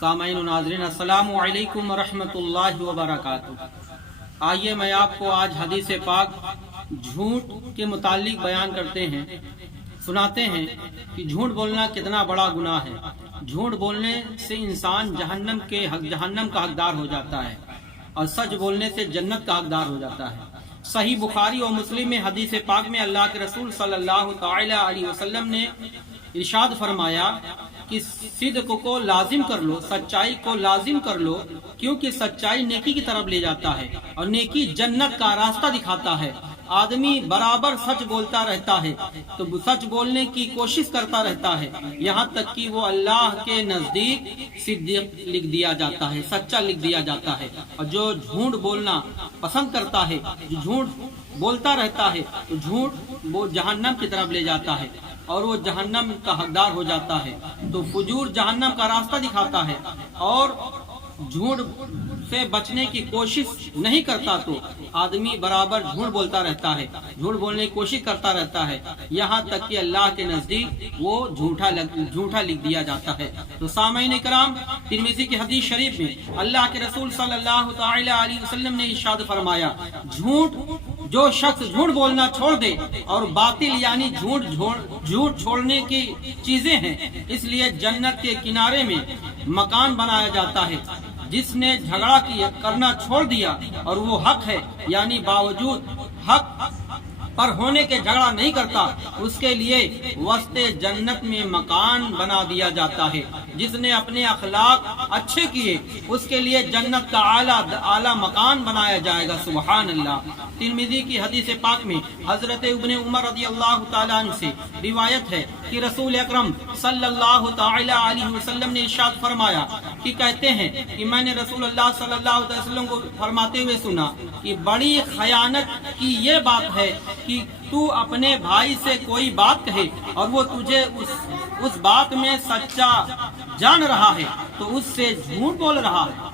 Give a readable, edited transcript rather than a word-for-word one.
सामाइन व नाज़रीन, अस्सलामु अलैकुम रहमतुल्लाहि व बरकातुहू। आइए मैं आपको आज हदीस पाक झूठ के मुतालिक बयान करते हैं, सुनाते हैं कि झूठ बोलना कितना बड़ा गुनाह है। झूठ बोलने से इंसान जहन्नम का हकदार हो जाता है और सच बोलने से जन्नत का हकदार हो जाता है। सही बुखारी और मुस्लिम में हदीस पाक में अल्लाह के रसूल सल्लल्लाहु तआला अलैहि वसल्लम ने इरशाद फरमाया कि सिद्क को लाजिम कर लो, सच्चाई को लाजिम कर लो, क्योंकि सच्चाई नेकी की तरफ ले जाता है और नेकी जन्नत का रास्ता दिखाता है। आदमी बराबर सच बोलता रहता है तो सच बोलने की कोशिश करता रहता है, यहाँ तक कि वो अल्लाह के नजदीक सिद्दीक लिख दिया जाता है, सच्चा लिख दिया जाता है। और जो झूठ बोलना पसंद करता है, जो झूठ बोलता रहता है, तो झूठ वो जहन्नम की तरफ ले जाता है और वो जहन्नम का हकदार हो जाता है। तो फुजूर जहन्नम का रास्ता दिखाता है और झूठ से बचने की कोशिश नहीं करता तो आदमी बराबर झूठ बोलता रहता है, झूठ बोलने की कोशिश करता रहता है, यहाँ तक कि अल्लाह के नजदीक वो झूठा लिख दिया जाता है। तो सामईन इकराम, तिरमिज़ी की हदीस शरीफ में अल्लाह के रसूल सल्लल्लाहु तआला अलैहि वसल्लम ने इरशाद फरमाया, जो शख्स झूठ बोलना छोड़ दे, और बातिल यानी झूठ छोड़ने की चीजें हैं, इसलिए जन्नत के किनारे में मकान बनाया जाता है। जिसने झगड़ा करना छोड़ दिया और वो हक है यानी बावजूद हक पर होने के झगड़ा नहीं करता, उसके लिए वस्ते जन्नत में मकान बना दिया जाता है। जिसने अपने अखलाक अच्छे किए, उसके लिए जन्नत का आला मकान बनाया जाएगा। सुभान अल्लाह। तिरमिज़ी की हदीस पाक में हजरत इब्ने उमर रज़ी अल्लाह तआला अन्हु से रिवायत है कि रसूल अकरम सल्लल्लाहु तआला अलैहि वसल्लम ने इरशाद फरमाया कि कहते हैं कि मैंने रसूलुल्लाह सल्लल्लाहु अलैहि वसल्लम को फरमाते हुए सुना कि बड़ी खयानत की ये बात है कि तू अपने भाई से कोई बात कहे और वो तुझे उस बात में सच्चा जान रहा है तो उससे झूठ बोल रहा है।